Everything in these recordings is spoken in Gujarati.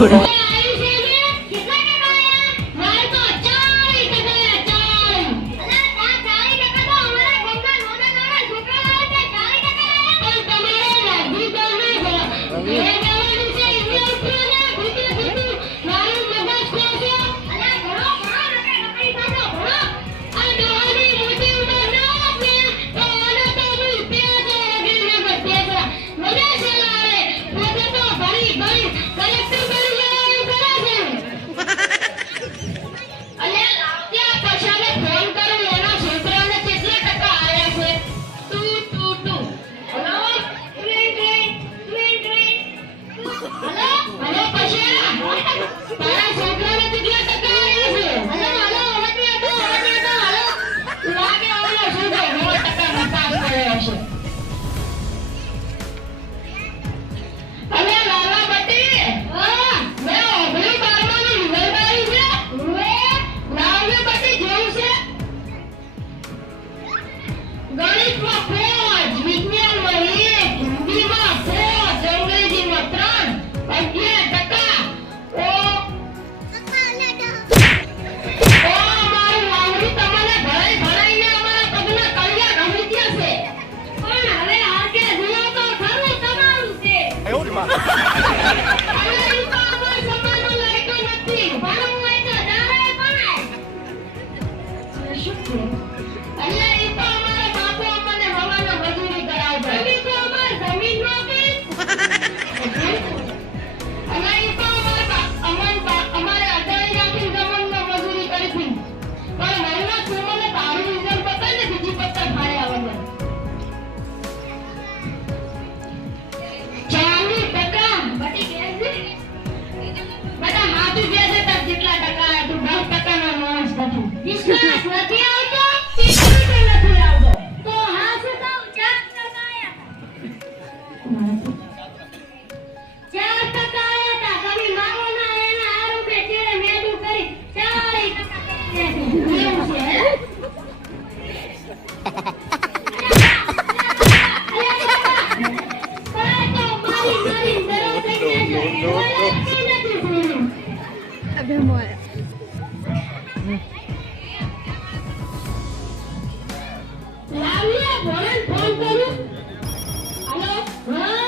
Lord. pa. કરી દે છે. એવું છે હે?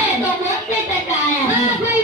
哎，怎么睡得着呀？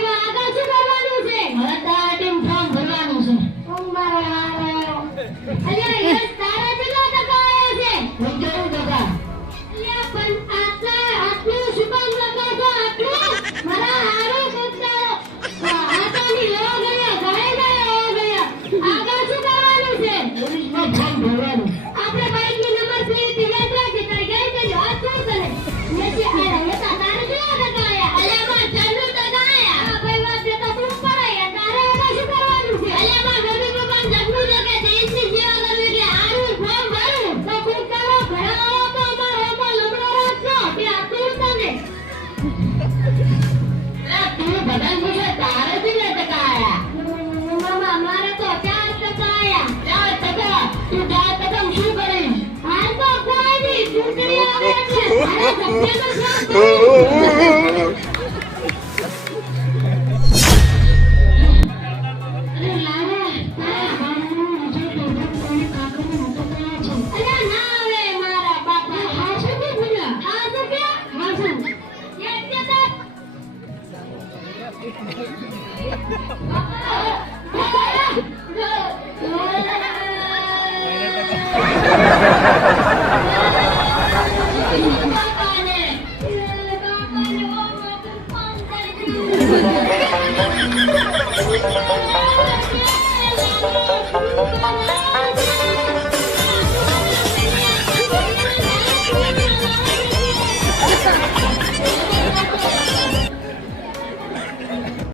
Yeah. muito bom.